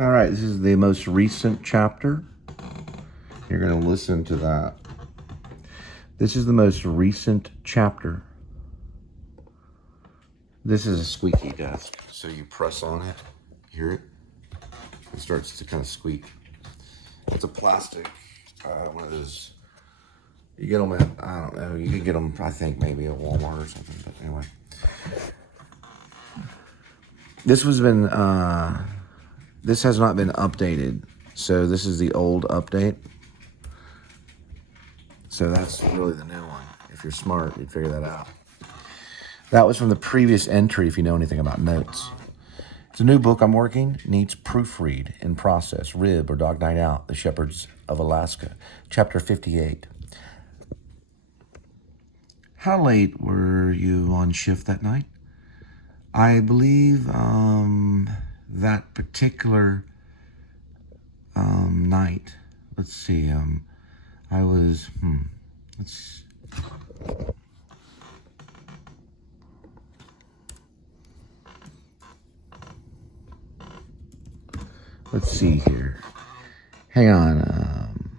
All right, this is the most recent chapter. You're going to listen to that. This is the most recent chapter. This is a squeaky desk. So you press on it, hear it? It starts to kind of squeak. It's a plastic, one of those. You get them at, I don't know, you can get them, I think, maybe at Walmart or something, but anyway. This has not been updated. So this is the old update. So that's really the new one. If you're smart, you'd figure that out. That was from the previous entry, if you know anything about notes. It's a new book I'm working. Needs proofread in process. Rib or Dog Night Out. The Shepherds of Alaska. Chapter 58. How late were you on shift that night? I believe that particular night. Let's see. I was. Let's see here. Hang on.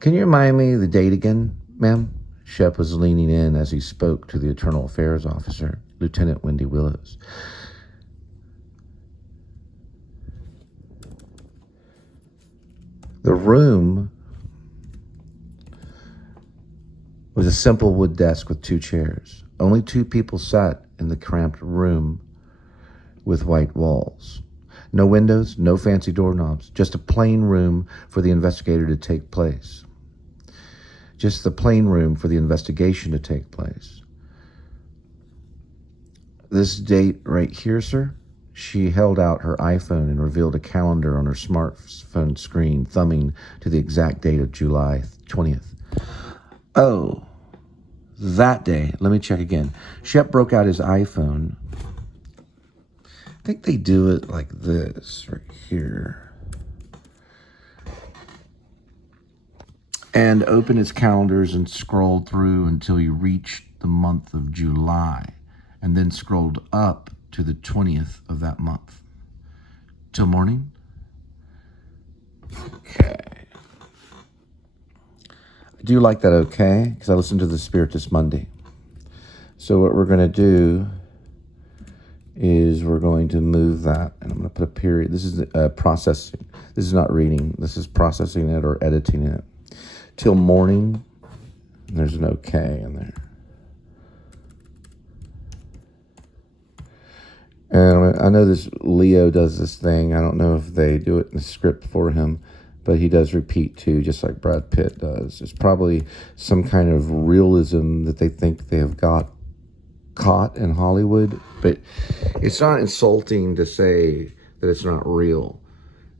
Can you remind me the date again, ma'am? Shep was leaning in as he spoke to the Internal Affairs Officer, Lieutenant Wendy Willows. The room was a simple wood desk with 2 chairs. Only 2 people sat in the cramped room with white walls. No windows, no fancy doorknobs, just a plain room for the investigator to take place. Just the plain room for the investigation to take place. This date right here, sir? She held out her iPhone and revealed a calendar on her smartphone screen, thumbing to the exact date of July 20th. Oh, that day. Let me check again. Shep broke out his iPhone. I think they do it like this right here. And opened his calendars and scrolled through until he reached the month of July, and then scrolled up to the 20th of that month. Till morning? Okay. I do like that, okay? Because I listened to the Spiritus Monday. So what we're going to do is we're going to move that, and I'm going to put a period. This is processing. This is not reading. This is processing it or editing it. Till morning, there's an okay in there. And I know this Leo does this thing. I don't know if they do it in the script for him, but he does repeat too, just like Brad Pitt does. It's probably some kind of realism that they think they have got caught in Hollywood, but it's not insulting to say that it's not real,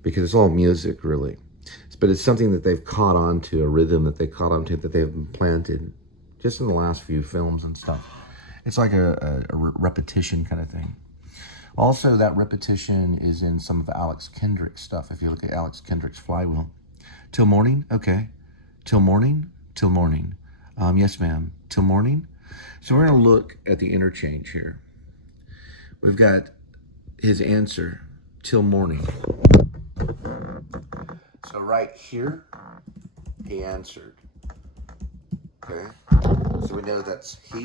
because it's all music, really. But it's something that they've caught on to, a rhythm that they caught on to, that they've implanted just in the last few films and stuff. It's like a repetition kind of thing. Also, that repetition is in some of Alex Kendrick's stuff. If you look at Alex Kendrick's Flywheel. Till morning? Okay. Till morning? Till morning. Yes, ma'am. Till morning? So we're going to look at the interchange here. We've got his answer, till morning. So right here, he answered. Okay? So we know that's he,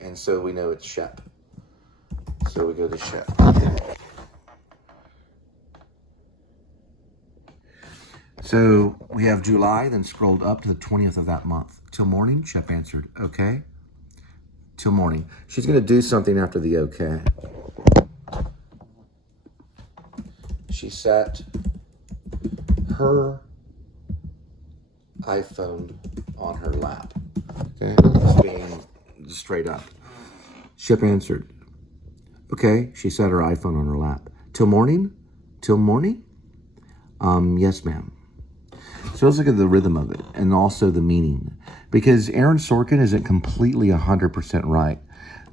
and so we know it's Shep. So we go to Shep. So we have July, then scrolled up to the 20th of that month. Till morning, Shep answered, okay. Till morning. She's going to do something after the okay. She set her iPhone on her lap. Okay, just being straight up. Shep answered, okay. She set her iPhone on her lap. Till morning? Till morning? Yes, ma'am. So let's look at the rhythm of it and also the meaning. Because Aaron Sorkin isn't completely 100% right.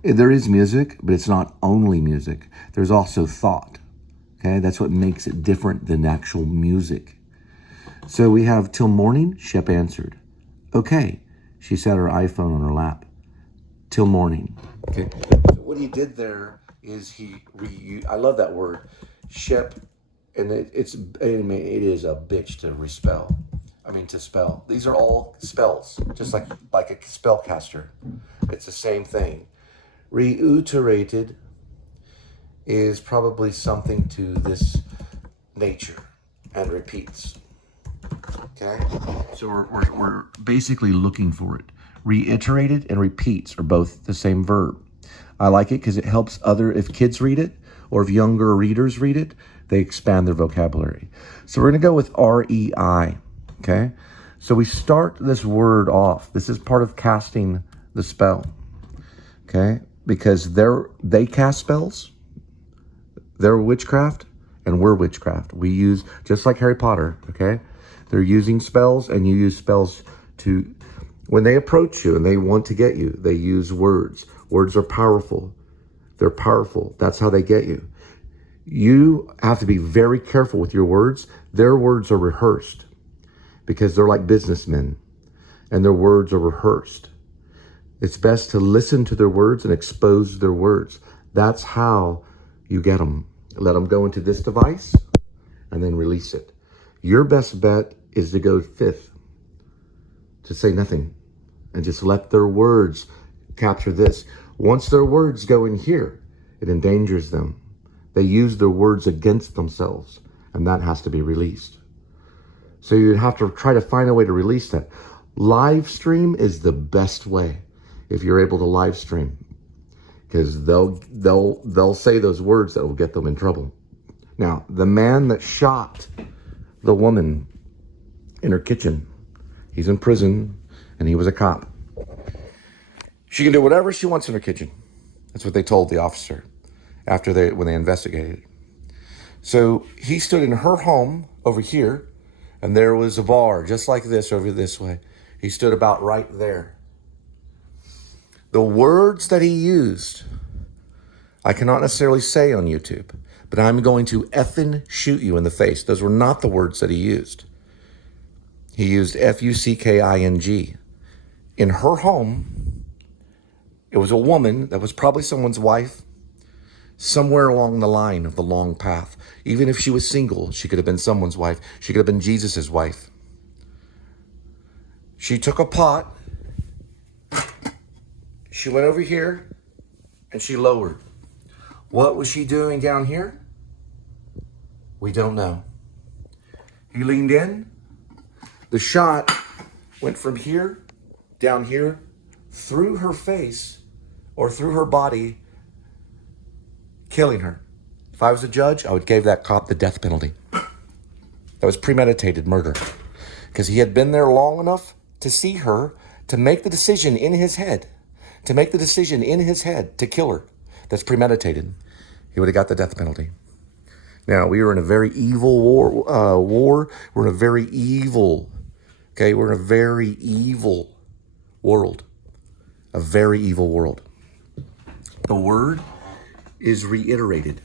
There is music, but it's not only music. There's also thought. Okay, that's what makes it different than actual music. So we have till morning, Shep answered. Okay, she set her iPhone on her lap. Till morning. Okay, so what he did there is I love that word, Shep, and it is a bitch to spell. These are all spells, just like a spellcaster. It's the same thing. Reiterated is probably something to this nature and repeats. Okay? So we're basically looking for it. Reiterated and repeats are both the same verb. I like it because it helps if kids read it or if younger readers read it, they expand their vocabulary. So we're going to go with REI. Okay? So we start this word off. This is part of casting the spell. Okay? Because they cast spells, they're witchcraft, and we're witchcraft. We use, just like Harry Potter, okay? They're using spells, and you use spells to, when they approach you and they want to get you, they use words. Words are powerful. They're powerful. That's how they get you. You have to be very careful with your words. Their words are rehearsed because they're like businessmen, and their words are rehearsed. It's best to listen to their words and expose their words. That's how you get them. Let them go into this device and then release it. Your best bet is to go fifth, to say nothing and just let their words capture this. Once their words go in here, it endangers them. They use their words against themselves, and that has to be released. So you have to try to find a way to release that. Live stream is the best way. If you're able to live stream, because they'll say those words that will get them in trouble. Now, the man that shot the woman in her kitchen, he's in prison, and he was a cop. She can do whatever she wants in her kitchen. That's what they told the officer when they investigated. So he stood in her home over here, and there was a bar just like this over this way. He stood about right there. The words that he used, I cannot necessarily say on YouTube, but I'm going to effing shoot you in the face. Those were not the words that he used. He used Fucking. In her home, it was a woman that was probably someone's wife, somewhere along the line of the long path. Even if she was single, she could have been someone's wife. She could have been Jesus's wife. She took a pot. She went over here and she lowered. What was she doing down here? We don't know. He leaned in. The shot went from here, down here, through her face or through her body, killing her. If I was a judge, I would give that cop the death penalty. That was premeditated murder. Because he had been there long enough to see her, to make the decision in his head. To kill her. That's premeditated. He would have got the death penalty. Now, we are in a very evil war. We're in a very evil, we're in a very evil world. A very evil world. The word is reiterated.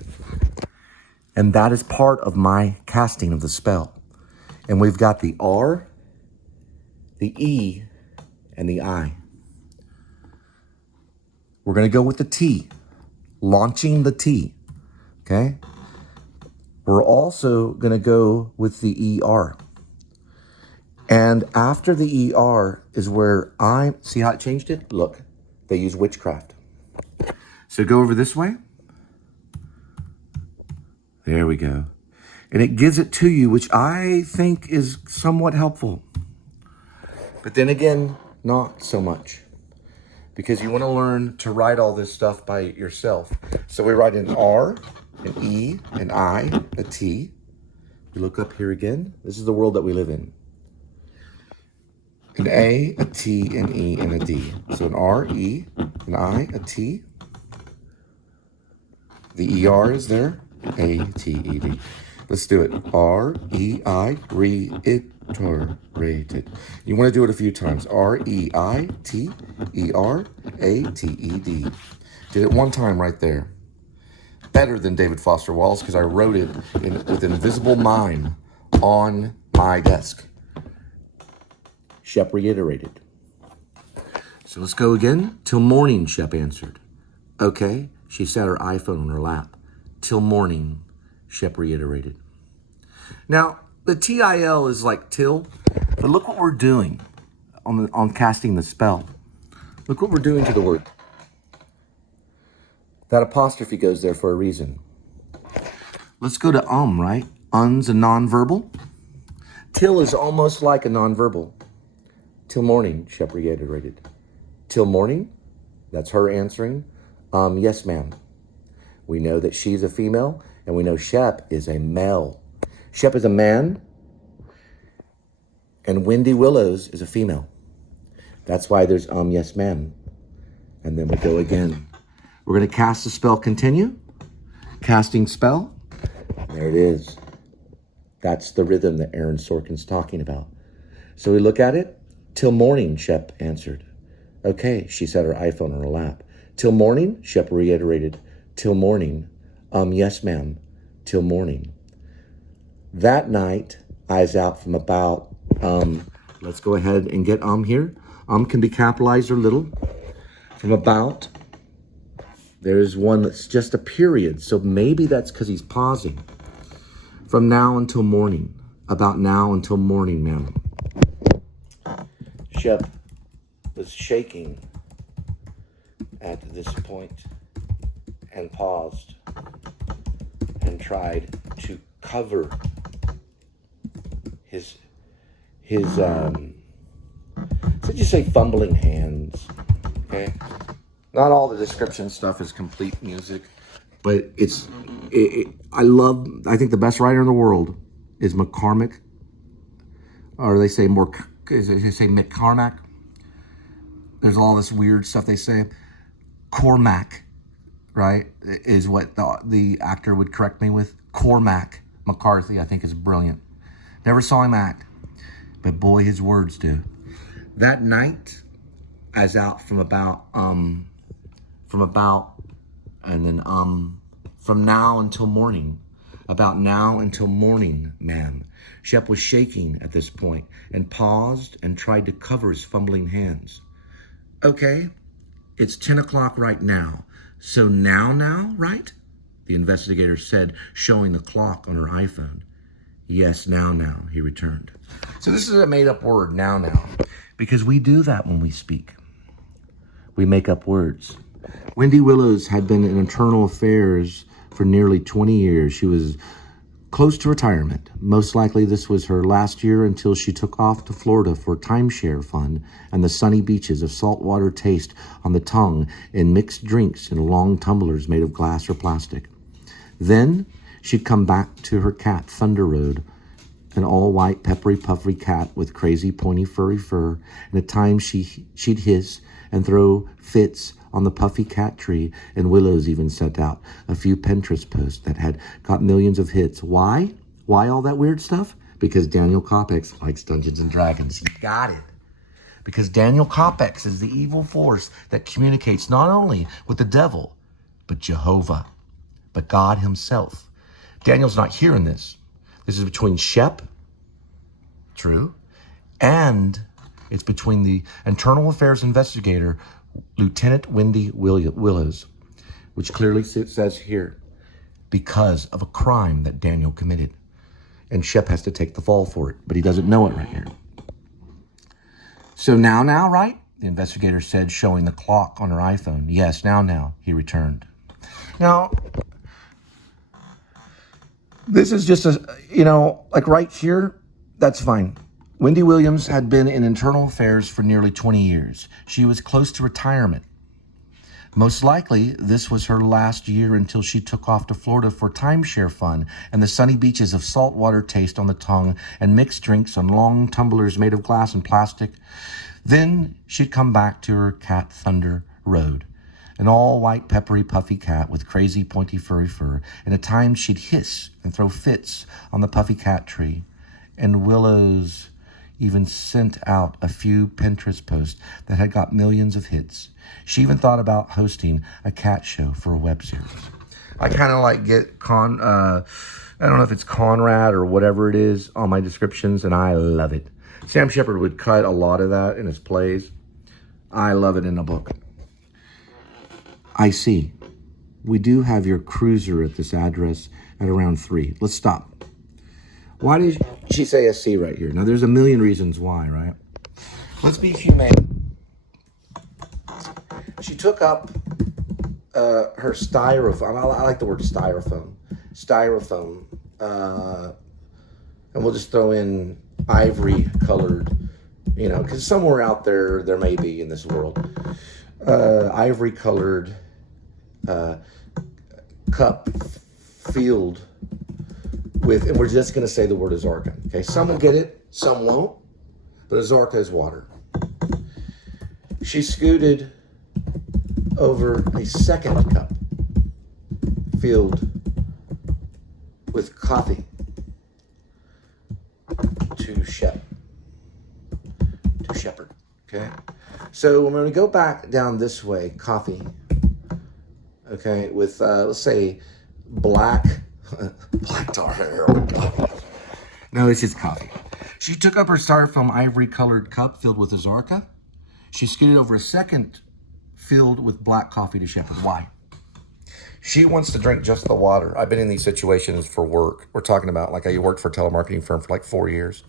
And that is part of my casting of the spell. And we've got the R, the E, and the I. We're going to go with the T, launching the T, okay? We're also going to go with the ER. And after the ER is where see how it changed it? Look, they use witchcraft. So go over this way. There we go. And it gives it to you, which I think is somewhat helpful. But then again, not so much. Because you want to learn to write all this stuff by yourself. So we write an R, an E, an I, a T. We look up here again. This is the world that we live in. An A, a T, an E, and a D. So an R, E, an I, a T. The ER is there. A, T, E, D. Let's do it. R, E, I, reiterated. You want to do it a few times. R, E, I, T, E, R, A, T, E, D. Did it one time right there. Better than David Foster Wallace because I wrote it with invisible mime on my desk. Shep reiterated. So let's go again. Till morning, Shep answered. Okay. She set her iPhone on her lap. Till morning, Shep reiterated. Now, the TIL is like till, but look what we're doing on casting the spell. Look what we're doing to the word. That apostrophe goes there for a reason. Let's go to right? Un's a nonverbal. Till is almost like a nonverbal. Till morning, Shep reiterated. Till morning? That's her answering. Yes, ma'am. We know that she's a female, and we know Shep is a male. Shep is a man, and Wendy Willows is a female. That's why there's yes, ma'am. And then we go again. We're going to cast the spell, continue. Casting spell. There it is. That's the rhythm that Aaron Sorkin's talking about. So we look at it. Till morning, Shep answered. Okay, she set her iPhone on her lap. Till morning, Shep reiterated. Till morning. Yes, ma'am. Till morning. That night, eyes out from about, let's go ahead and get here. Can be capitalized or little. From about, there's one that's just a period. So maybe that's because he's pausing. From now until morning. About now until morning, ma'am. Shep was shaking at this point and paused and tried to cover his so just say fumbling hands, okay? Not all the description stuff is complete music, but I think the best writer in the world is McCormick, or they say McCormack. There's all this weird stuff they say. Cormac, right, is what the actor would correct me with. Cormac McCarthy, I think, is brilliant. Never saw him act, but boy, his words do. That night, as out from about, and then from now until morning. About now until morning, ma'am. Shep was shaking at this point and paused and tried to cover his fumbling hands. Okay, it's 10 o'clock right now. So now, right? The investigator said, showing the clock on her iPhone. Yes, now, he returned. So this is a made-up word, now, because we do that when we speak. We make up words. Wendy Willows had been in internal affairs for nearly 20 years. She was close to retirement. Most likely this was her last year until she took off to Florida for timeshare fun and the sunny beaches of saltwater taste on the tongue and mixed drinks in long tumblers made of glass or plastic. Then she'd come back to her cat, Thunder Road, an all-white, peppery, puffy cat with crazy, pointy, furry fur, and at times she'd hiss and throw fits on the puffy cat tree, and Willows even sent out a few Pinterest posts that had got millions of hits. Why? Why all that weird stuff? Because Daniel Kopex likes Dungeons and Dragons. You got it. Because Daniel Kopex is the evil force that communicates not only with the devil, but Jehovah, but God himself. Daniel's not hearing this. This is between Shep, true, and it's between the Internal Affairs investigator, Lieutenant Wendy Willows, which clearly says here, because of a crime that Daniel committed. And Shep has to take the fall for it, but he doesn't know it right here. So now, right? The investigator said, showing the clock on her iPhone. Yes, now, he returned. Now, this is just like right here, that's fine. Wendy Williams had been in internal affairs for nearly 20 years. She was close to retirement. Most likely, this was her last year until she took off to Florida for timeshare fun and the sunny beaches of saltwater taste on the tongue and mixed drinks on long tumblers made of glass and plastic. Then she'd come back to her cat, Thunder Road, an all-white, peppery, puffy cat with crazy, pointy, furry fur, and at times she'd hiss and throw fits on the puffy cat tree. And Willows even sent out a few Pinterest posts that had got millions of hits. She even thought about hosting a cat show for a web series. I kind of like get I don't know if it's Conrad or whatever it is on my descriptions, and I love it. Sam Shepard would cut a lot of that in his plays. I love it in a book. I see. we do have your cruiser at this address at around 3. Let's stop. Why did she say SC right here? Now, there's a million reasons why, right? Let's be humane. She took up her styrofoam. I like the word styrofoam. Styrofoam. And we'll just throw in ivory colored, you know, because somewhere out there may be in this world. Ivory colored cup filled with, and we're just going to say the word Azarka. Okay, some will get it, some won't, but Azarka is water. She scooted over a second cup filled with coffee to Shep, to Shepherd. Okay, so when we go back down this way, coffee. Okay, with let's say black tar heroin coffee. No, it's just coffee. She took up her styrofoam ivory colored cup filled with Azarka. She scooted over a second filled with black coffee to Shepherd. Why? She wants to drink just the water. I've been in these situations for work. We're talking about, like, I worked for a telemarketing firm for like 4 years.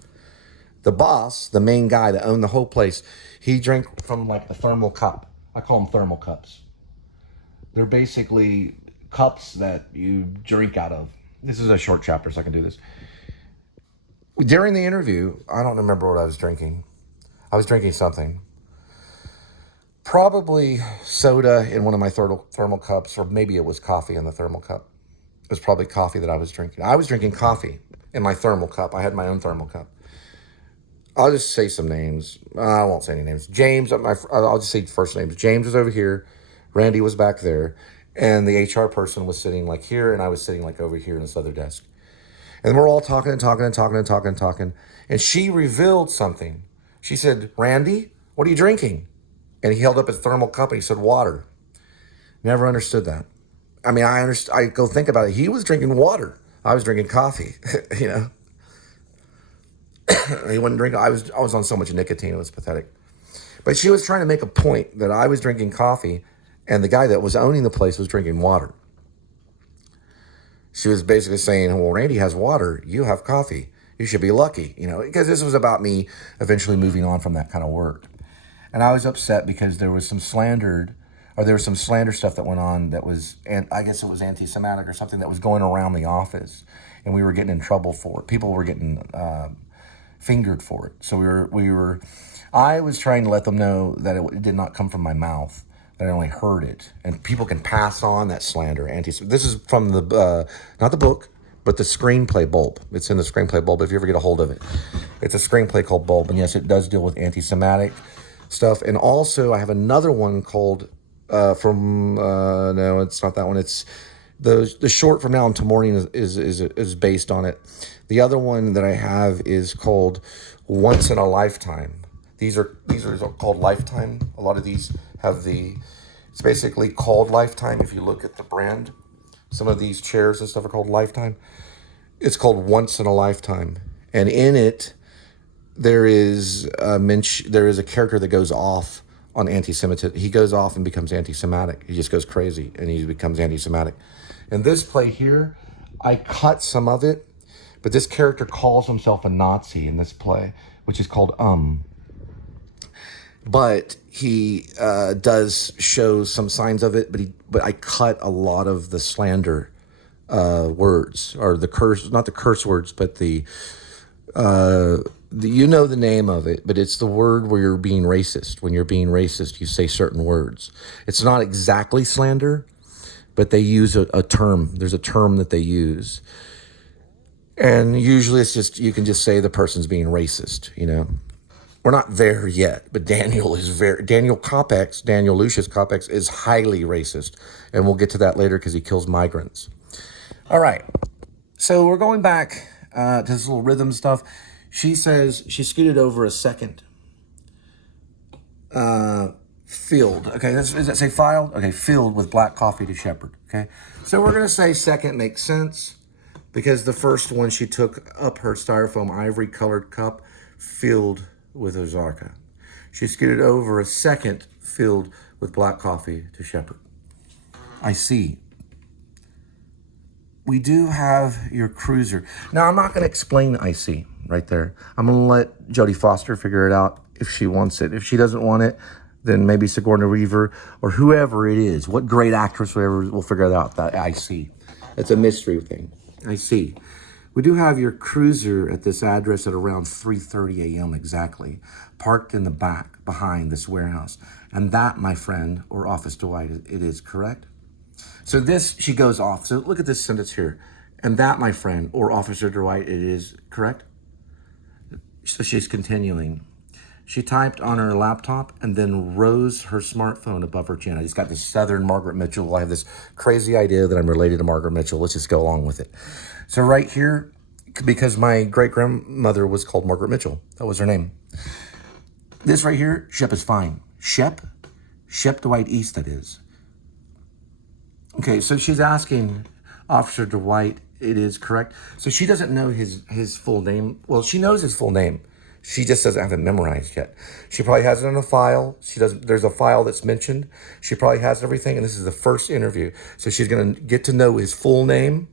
The boss, the main guy that owned the whole place, he drank from like a thermal cup. I call them thermal cups. They're basically cups that you drink out of. This is a short chapter, so I can do this. During the interview, I don't remember what I was drinking. I was drinking something. Probably soda in one of my thermal cups, or maybe it was coffee in the thermal cup. It was probably coffee that I was drinking. I was drinking coffee in my thermal cup. I had my own thermal cup. I'll just say some names. I won't say any names. James, I'll just say first names. James was over here. Randy was back there. And the HR person was sitting like here, and I was sitting like over here in this other desk. And we're all talking and talking and talking and talking and talking. And she revealed something. She said, "Randy, what are you drinking?" And he held up a thermal cup and he said, "Water." Never understood that. I mean, I go think about it. He was drinking water. I was drinking coffee, you know. He wasn't drinking. I was on so much nicotine, it was pathetic. But she was trying to make a point that I was drinking coffee and the guy that was owning the place was drinking water. She was basically saying, "Well, Randy has water. You have coffee. You should be lucky," you know, because this was about me eventually moving on from that kind of work. And I was upset because there was some slander stuff that went on that was, and I guess it was anti-Semitic or something that was going around the office, and we were getting in trouble for it. People were getting fingered for it. So I was trying to let them know that it did not come from my mouth, that I only heard it. And people can pass on that slander. This is from the, not the book, but the screenplay Bulb. It's in the screenplay Bulb if you ever get a hold of it. It's a screenplay called Bulb. And yes, it does deal with anti-Semitic stuff. And also I have another one called, no, it's not that one. It's the short From Now Until Morning is based on it. The other one that I have is called Once in a Lifetime. These are called Lifetime. A lot of these have it's basically called Lifetime. If you look at the brand, some of these chairs and stuff are called Lifetime. It's called Once in a Lifetime. And in it, there is a character that goes off on anti-Semitism. He goes off and becomes anti-Semitic. He just goes crazy and he becomes anti-Semitic. In this play here, I cut some of it, but this character calls himself a Nazi in this play, which is called But he does show some signs of it, but I cut a lot of the slander words, or the curse, not the curse words, but you know the name of it, but it's the word where you're being racist. When you're being racist, you say certain words. It's not exactly slander, but they use a term. There's a term that they use. And usually it's just, you can just say the person's being racist, you know. We're not there yet, but Daniel Lucius Copex is highly racist. And we'll get to that later because he kills migrants. All right. So we're going back to this little rhythm stuff. She says she scooted over a second filled. Okay, does that say filed? Okay, filled with black coffee to Shepherd. Okay, so we're going to say second makes sense because the first one, she took up her styrofoam ivory colored cup filled with Azarka. She scooted over a second filled with black coffee to Shepherd. I see. we do have your cruiser. Now, I'm not going to explain IC right there. I'm going to let Jodie Foster figure it out if she wants it. If she doesn't want it, then maybe Sigourney Weaver or whoever it is, what great actress, whoever, will figure it out, that IC. It's a mystery thing. I see. We do have your cruiser at this address at around 3:30 a.m. exactly, parked in the back behind this warehouse. And that, my friend, or Officer Dwight, it is correct? So this, she goes off. So look at this sentence here. And that, my friend, or Officer Dwight, it is correct? So she's continuing. She typed on her laptop and then rose her smartphone above her chin. I just got this Southern Margaret Mitchell. I have this crazy idea that I'm related to Margaret Mitchell. Let's just go along with it. So right here, because my great-grandmother was called Margaret Mitchell. That was her name. This right here, Shep is fine. Shep Dwight East, that is. Okay, so she's asking Officer Dwight, it is correct. So she doesn't know his full name. Well, she knows his full name. She just doesn't have it memorized yet. She probably has it in a file. There's a file that's mentioned. She probably has everything, and this is the first interview. So she's going to get to know his full name.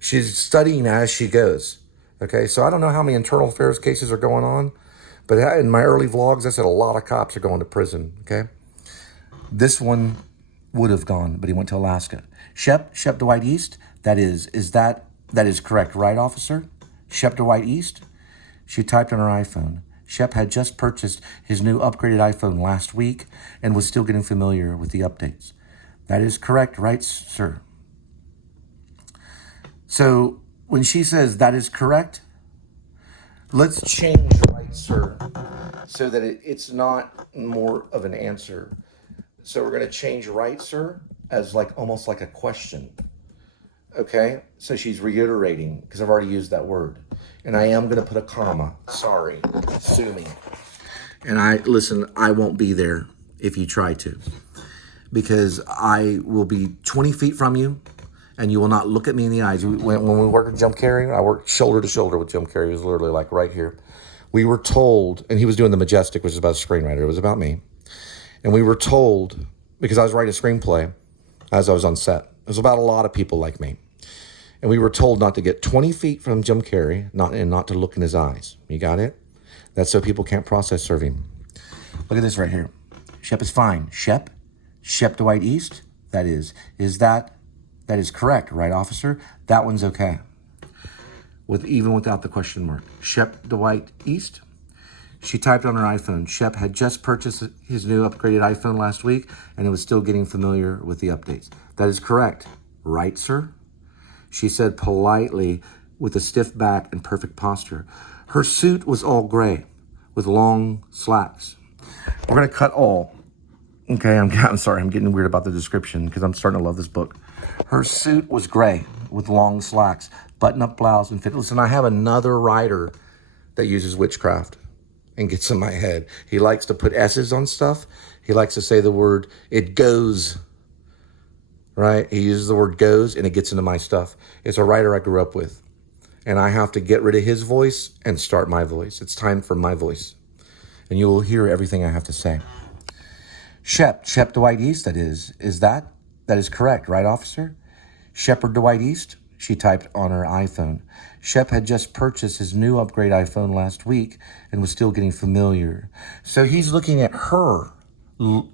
She's studying as she goes. Okay, so I don't know how many internal affairs cases are going on, but in my early vlogs, I said a lot of cops are going to prison. Okay, this one would have gone, but he went to Alaska. Shep Dwight East. That is correct, right, officer? Shep Dwight East. She typed on her iPhone. Shep had just purchased his new upgraded iPhone last week and was still getting familiar with the updates. That is correct, right, sir? So when she says that is correct, let's change right, sir, so that it's not more of an answer. So we're going to change right, sir, as almost like a question. Okay, so she's reiterating because I've already used that word. And I am going to put a comma. Sorry, sue me. And I won't be there if you try to. Because I will be 20 feet from you and you will not look at me in the eyes. When we worked with Jim Carrey, I worked shoulder to shoulder with Jim Carrey. He was literally like right here. We were told, and he was doing The Majestic, which is about a screenwriter. It was about me. And we were told, because I was writing a screenplay as I was on set. It was about a lot of people like me. And we were told not to get 20 feet from Jim Carrey and not to look in his eyes. You got it? That's so people can't process serve him. Look at this right here. Shep is fine. Shep Dwight East, that is correct, right, officer? That one's okay. Even without the question mark. Shep Dwight East. She typed on her iPhone. Shep had just purchased his new upgraded iPhone last week and was still getting familiar with the updates. That is correct, right, sir? She said politely with a stiff back and perfect posture. Her suit was all gray with long slacks. We're going to cut all. Okay, I'm sorry. I'm getting weird about the description because I'm starting to love this book. Her suit was gray with long slacks, button-up blouse, and fit. Listen, I have another writer that uses witchcraft and gets in my head. He likes to put S's on stuff. He likes to say the word, it goes. Right? He uses the word goes and it gets into my stuff. It's a writer I grew up with. And I have to get rid of his voice and start my voice. It's time for my voice. And you will hear everything I have to say. Shep Dwight East, that is correct, right, officer? Shepard Dwight East, she typed on her iPhone. Shep had just purchased his new upgrade iPhone last week and was still getting familiar. So he's looking at her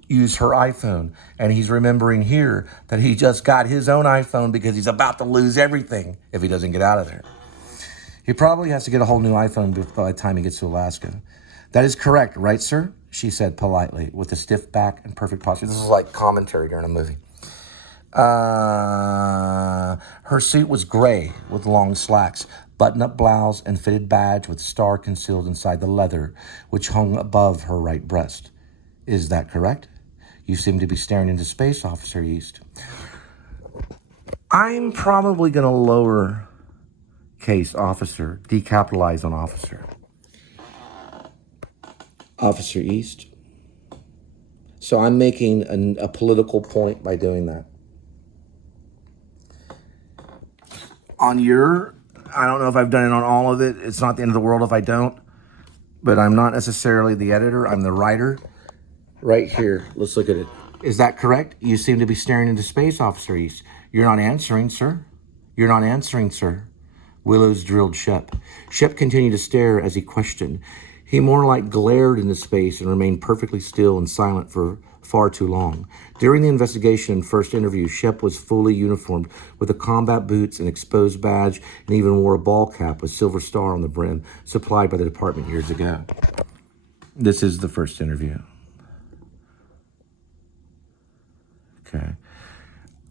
use her iPhone, and he's remembering here that he just got his own iPhone because he's about to lose everything if he doesn't get out of there. He probably has to get a whole new iPhone by the time he gets to Alaska. That is correct, right, sir? She said politely with a stiff back and perfect posture. This is like commentary during a movie. Her suit was gray with long slacks, button-up blouse, and fitted badge with star concealed inside the leather, which hung above her right breast. Is that correct? You seem to be staring into space, Officer East. I'm probably going to lower case officer, decapitalize on officer. Officer East. So I'm making a political point by doing that. I don't know if I've done it on all of it. It's not the end of the world if I don't. But I'm not necessarily the editor. I'm the writer. Right here, let's look at it. Is that correct? You seem to be staring into space, Officer East. You're not answering, sir. You're not answering, sir. Willows drilled Shep. Shep continued to stare as he questioned. He more like glared into space and remained perfectly still and silent for far too long. During the investigation and first interview, Shep was fully uniformed with the combat boots and exposed badge and even wore a ball cap with silver star on the brim supplied by the department years ago. This is the first interview. Okay.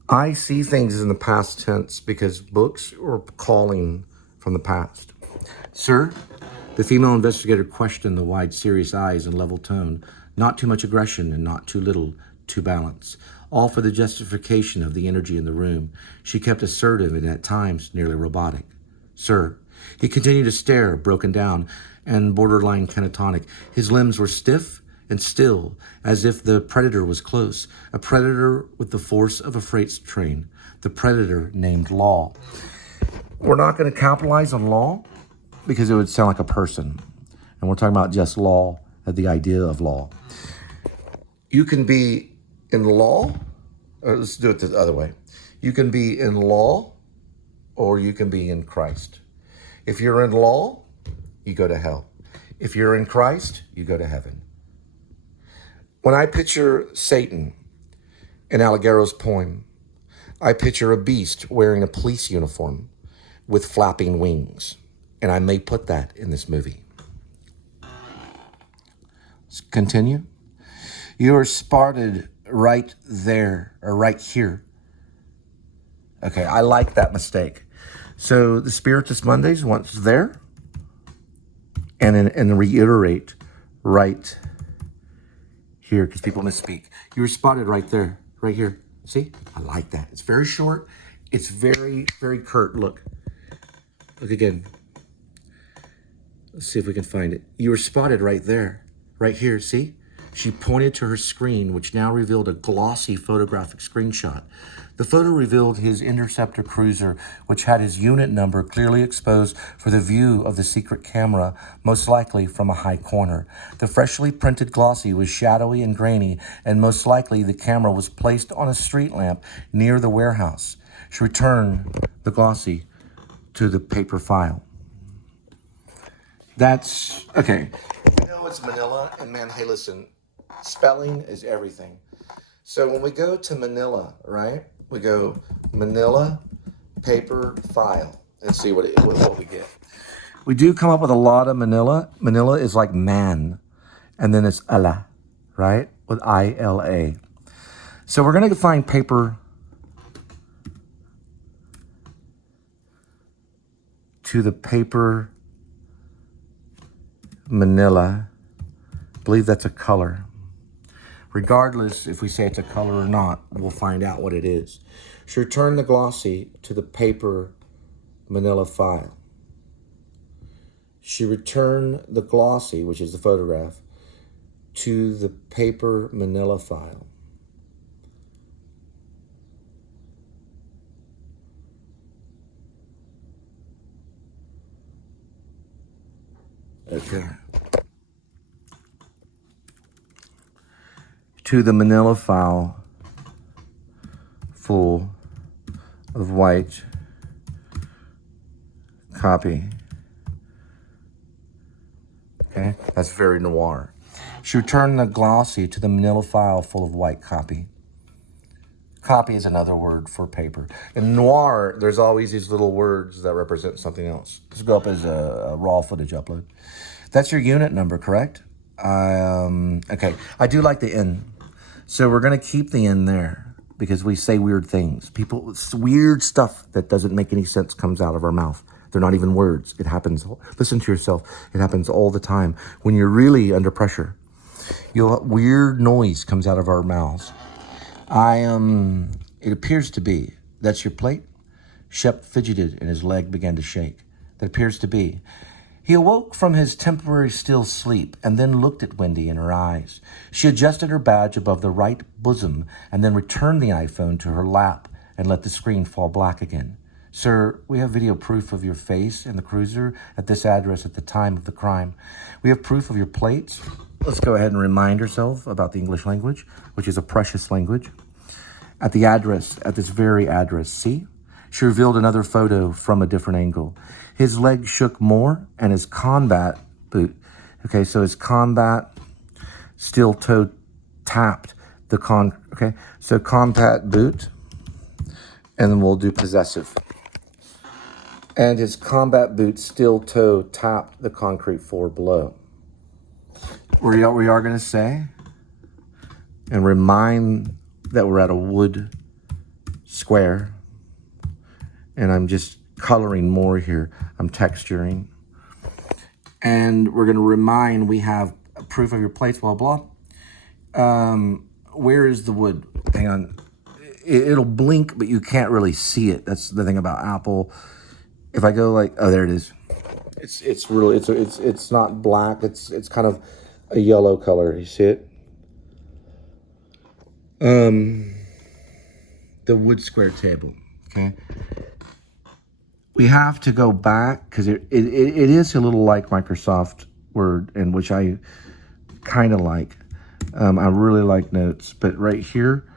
I see things in the past tense because books are calling from the past. Sir, the female investigator questioned the wide, serious eyes and level tone. Not too much aggression and not too little, too balanced. All for the justification of the energy in the room. She kept assertive and at times nearly robotic. Sir, he continued to stare, broken down and borderline catatonic. His limbs were stiff and still, as if the predator was close. A predator with the force of a freight train. The predator named Law. We're not going to capitalize on law because it would sound like a person. And we're talking about just law, the idea of law. You can be in law, or let's do it the other way. You can be in law or you can be in Christ. If you're in law, you go to hell. If you're in Christ, you go to heaven. When I picture Satan in Alighieri's poem, I picture a beast wearing a police uniform with flapping wings. And I may put that in this movie. Let's continue. You are spotted right there, or right here. Okay, I like that mistake. So the Spiritus Mondays once there, and reiterate right here, because people misspeak. You were spotted right there, right here. See? I like that. It's very short. It's very, very curt. Look. Look again. Let's see if we can find it. You were spotted right there, right here. See? She pointed to her screen, which now revealed a glossy photographic screenshot. The photo revealed his interceptor cruiser, which had his unit number clearly exposed for the view of the secret camera, most likely from a high corner. The freshly printed glossy was shadowy and grainy, and most likely the camera was placed on a street lamp near the warehouse. She returned the glossy to the paper file. That's, okay. You know it's Manila, and man, hey, listen, spelling is everything. So when we go to Manila, right, we go Manila, paper, file, and see what we get. We do come up with a lot of Manila. Manila is like man, and then it's ala, right, with I-L-A. So we're going to find paper to the paper Manila. I believe that's a color. Regardless if we say it's a color or not, we'll find out what it is. She returned the glossy to the paper Manila file. She returned the glossy, which is the photograph, to the paper Manila file. Okay. To the Manila file full of white copy. Okay, that's very noir. She returned the glossy to the Manila file full of white copy. Copy is another word for paper. In noir, there's always these little words that represent something else. This will go up as a raw footage upload. That's your unit number, correct? Okay, I do like the N. So we're going to keep the N there because we say weird things. People, weird stuff that doesn't make any sense comes out of our mouth. They're not even words. It happens. Listen to yourself. It happens all the time. When you're really under pressure, weird noise comes out of our mouths. It appears to be. That's your plate? Shep fidgeted and his leg began to shake. That appears to be. He awoke from his temporary still sleep and then looked at Wendy in her eyes. She adjusted her badge above the right bosom and then returned the iPhone to her lap and let the screen fall black again. Sir, we have video proof of your face and the cruiser at this address at the time of the crime. We have proof of your plates. Let's go ahead and remind ourselves about the English language, which is a precious language. At the address, at this very address, see? She revealed another photo from a different angle. His leg shook more and his combat boot. Okay, so his combat steel toe tapped the okay, so combat boot, and then we'll do possessive. And his combat boot steel toe tapped the concrete floor below. We are going to say and remind that we're at a wood square. And I'm just coloring more here. I'm texturing. And we're going to remind we have proof of your plates, blah, blah. Where is the wood? Hang on. It'll blink, but you can't really see it. That's the thing about Apple. If I go like, oh, there it is. It's really, it's not black. It's kind of a yellow color. You see it? The wood square table, okay? We have to go back because it is a little like Microsoft Word, and which I kind of like. I really like notes, but right here,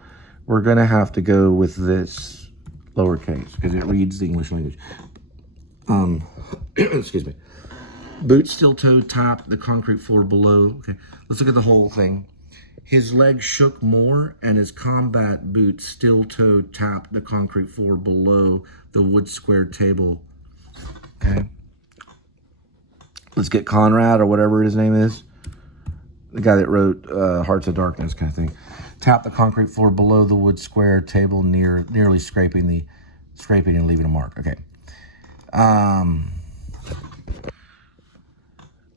we're going to have to go with this lowercase because it reads the English language. Excuse me. Boot steel toe tapped the concrete floor below. Okay, let's look at the whole thing. His leg shook more and his combat boot steel toe tapped the concrete floor below the wood square table. Okay. Let's get Conrad or whatever his name is. The guy that wrote Hearts of Darkness kind of thing. Tap the concrete floor below the wood square table nearly scraping and leaving a mark. Okay.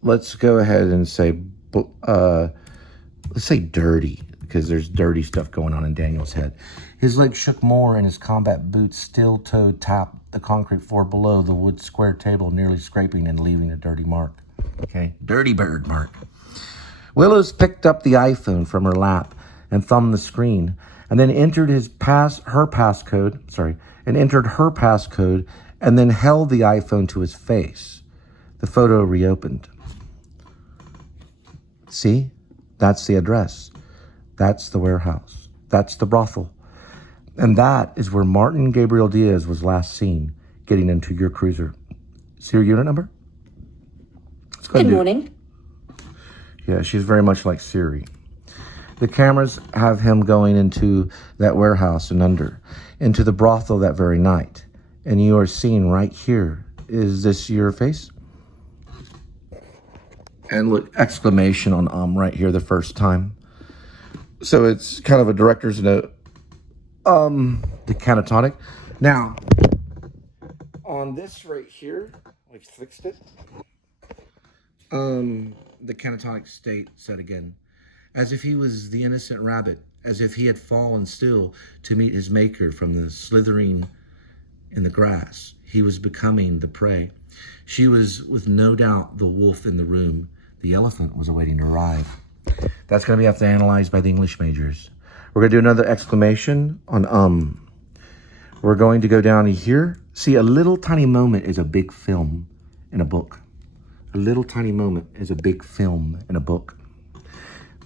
Let's go ahead and say, let's say dirty, because there's dirty stuff going on in Daniel's head. His leg shook more and his combat boots steel toe tapped the concrete floor below the wood square table, nearly scraping and leaving a dirty mark. Okay, dirty bird mark. Willows picked up the iPhone from her lap and thumbed the screen, and then entered her passcode, and then held the iPhone to his face. The photo reopened. See? That's the address. That's the warehouse. That's the brothel. And that is where Martin Gabriel Diaz was last seen getting into your cruiser. See your unit number? Good morning. Yeah, she's very much like Siri. The cameras have him going into that warehouse and into the brothel that very night. And you are seen right here. Is this your face? And look, exclamation on right here the first time. So it's kind of a director's note. The catatonic. Now, on this right here, I fixed it. The catatonic state said again, as if he was the innocent rabbit, as if he had fallen still to meet his maker from the slithering in the grass. He was becoming the prey. She was, with no doubt, the wolf in the room. The elephant was awaiting to arrive. That's going to be have to analyzed by the English majors. We're going to do another exclamation on We're going to go down here. See, a little tiny moment is a big film in a book. A little tiny moment is a big film in a book.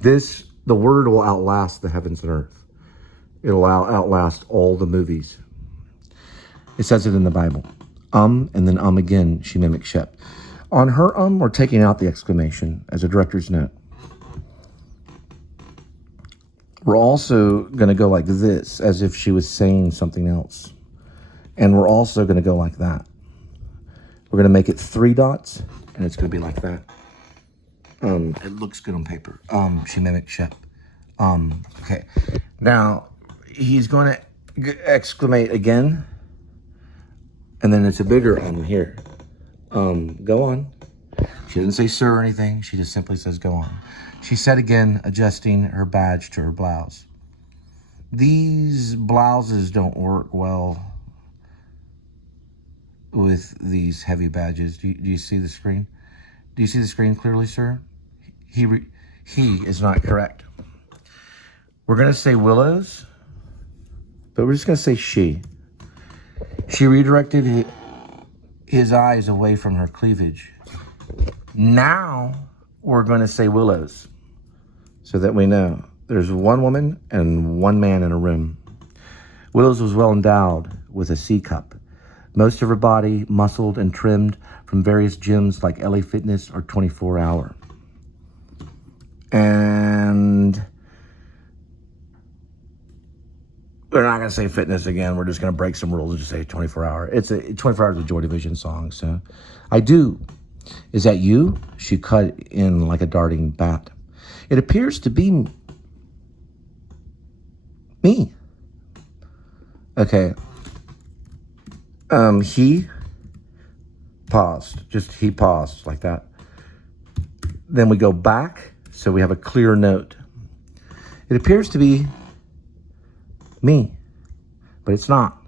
The word will outlast the heavens and earth. It'll outlast all the movies. It says it in the Bible. And then again, she mimics Shep. On her we're taking out the exclamation as a director's note. We're also going to go like this, as if she was saying something else. And we're also going to go like that. We're going to make it 3 dots, and it's going to be like that. It looks good on paper. She mimicked Shep. Okay. Now, he's going to exclamate again. And then it's a bigger here. Go on. She didn't say sir or anything. She just simply says go on. She said again, adjusting her badge to her blouse. These blouses don't work well with these heavy badges. Do you see the screen? Do you see the screen clearly, sir? He is not correct. We're going to say Willows, but we're just going to say she. She redirected his eyes away from her cleavage. Now we're going to say Willows so that we know there's one woman and one man in a room. Willows was well endowed with a C cup Most of her body muscled and trimmed from various gyms like LA Fitness or 24 Hour. And we're not going to say fitness again. We're just going to break some rules and just say 24 Hour. It's a 24 Hours of Joy Division song. So I do. Is that you? She cut in like a darting bat. It appears to be me. Okay. He paused. He paused like that. Then we go back, so we have a clear note. It appears to be me, but it's not.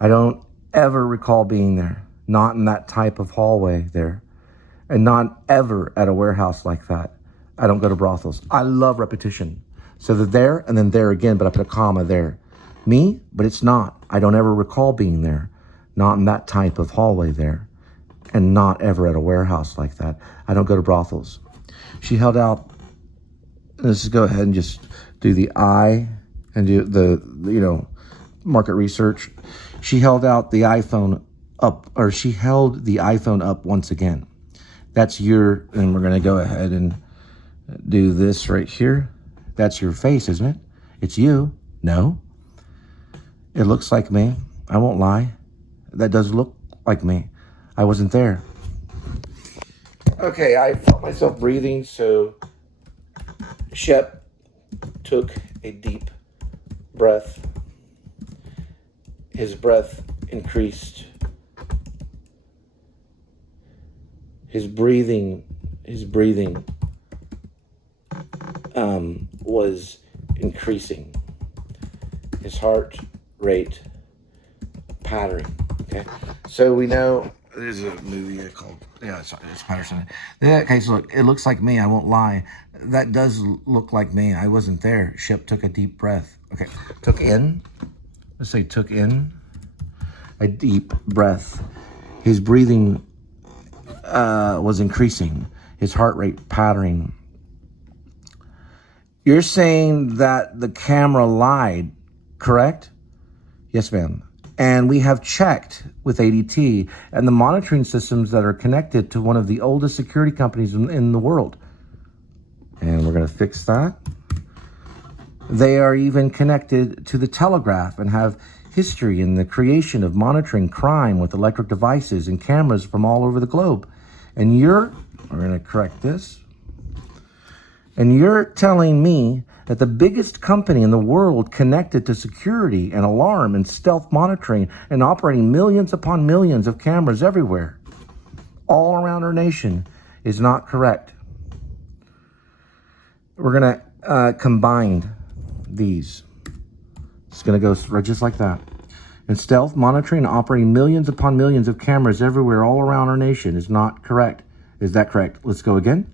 I don't ever recall being there. Not in that type of hallway there. And not ever at a warehouse like that. I don't go to brothels. I love repetition. So they're there and then there again, but I put a comma there. Me, but it's not. I don't ever recall being there. Not in that type of hallway there. And not ever at a warehouse like that. I don't go to brothels. She held out, let's just go ahead and just do the I and do the market research. She held out the iPhone up, or she held the iPhone up once again. That's and we're going to go ahead and do this right here. That's your face, isn't it? It's you. No. It looks like me. I won't lie. That does look like me. I wasn't there. Okay, I felt myself breathing, so Shep took a deep breath. His breath increased. His breathing was increasing. His heart rate pattering. Okay, so we know there's a movie called it's Patterson. Okay, so look, it looks like me. I won't lie. That does look like me. I wasn't there. Shep took a deep breath. Okay, took in. Let's say took in a deep breath. His breathing was increasing. His heart rate pattering. You're saying that the camera lied, correct? Yes, ma'am. And we have checked with ADT and the monitoring systems that are connected to one of the oldest security companies in the world. And we're going to fix that. They are even connected to the telegraph and have history in the creation of monitoring crime with electric devices and cameras from all over the globe. And we're going to correct this. And you're telling me that the biggest company in the world connected to security and alarm and stealth monitoring and operating millions upon millions of cameras everywhere, all around our nation, is not correct. We're going to combine these. It's going to go just like that. And stealth monitoring and operating millions upon millions of cameras everywhere, all around our nation, is not correct. Is that correct? Let's go again.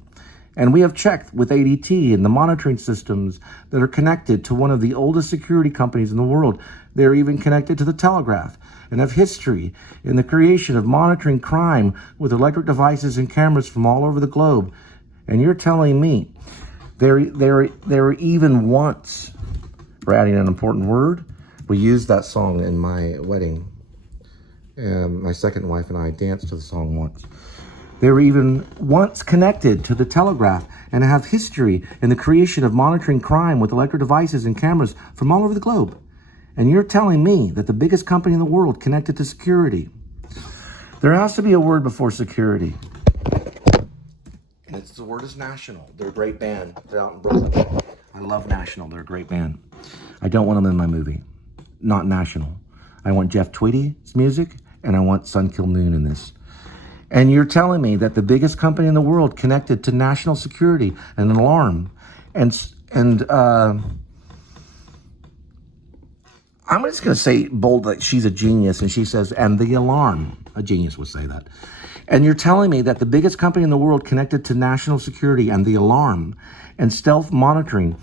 And we have checked with ADT and the monitoring systems that are connected to one of the oldest security companies in the world. They're even connected to the telegraph and have history in the creation of monitoring crime with electric devices and cameras from all over the globe. And you're telling me there even once, we're adding an important word. We used that song in my wedding. And my second wife and I danced to the song once. They were even once connected to the telegraph and have history in the creation of monitoring crime with electric devices and cameras from all over the globe. And you're telling me that the biggest company in the world connected to security. There has to be a word before security. And the word is National. They're a great band. They're out in Brooklyn. I love National. They're a great band. I don't want them in my movie. Not National. I want Jeff Tweedy's music, and I want Sun Kill Moon in this. And you're telling me that the biggest company in the world connected to national security and an alarm. And I'm just going to say bold that she's a genius. And she says, and the alarm. A genius would say that. And you're telling me that the biggest company in the world connected to national security and the alarm and stealth monitoring.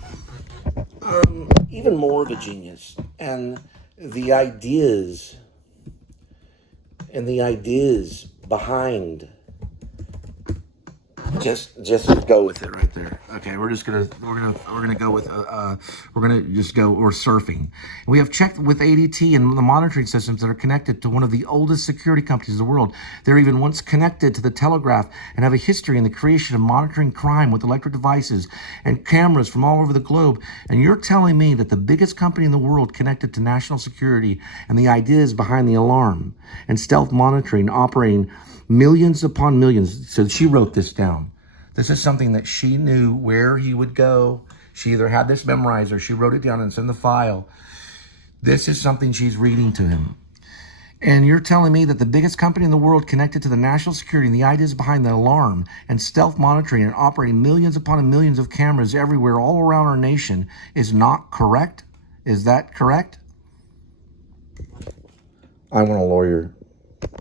Even more of a genius. And the ideas behind Just go with it right there. Okay, we're gonna go with we're gonna just go, we're surfing. We have checked with ADT and the monitoring systems that are connected to one of the oldest security companies in the world. They're even once connected to the telegraph and have a history in the creation of monitoring crime with electric devices and cameras from all over the globe. And you're telling me that the biggest company in the world connected to national security and the ideas behind the alarm and stealth monitoring operating millions upon millions. So she wrote this down. This is something that she knew where he would go. She either had this memorized or she wrote it down and it's in the file. This is something she's reading to him. And you're telling me that the biggest company in the world connected to the national security and the ideas behind the alarm and stealth monitoring and operating millions upon millions of cameras everywhere all around our nation is not correct? Is that correct? I want a lawyer.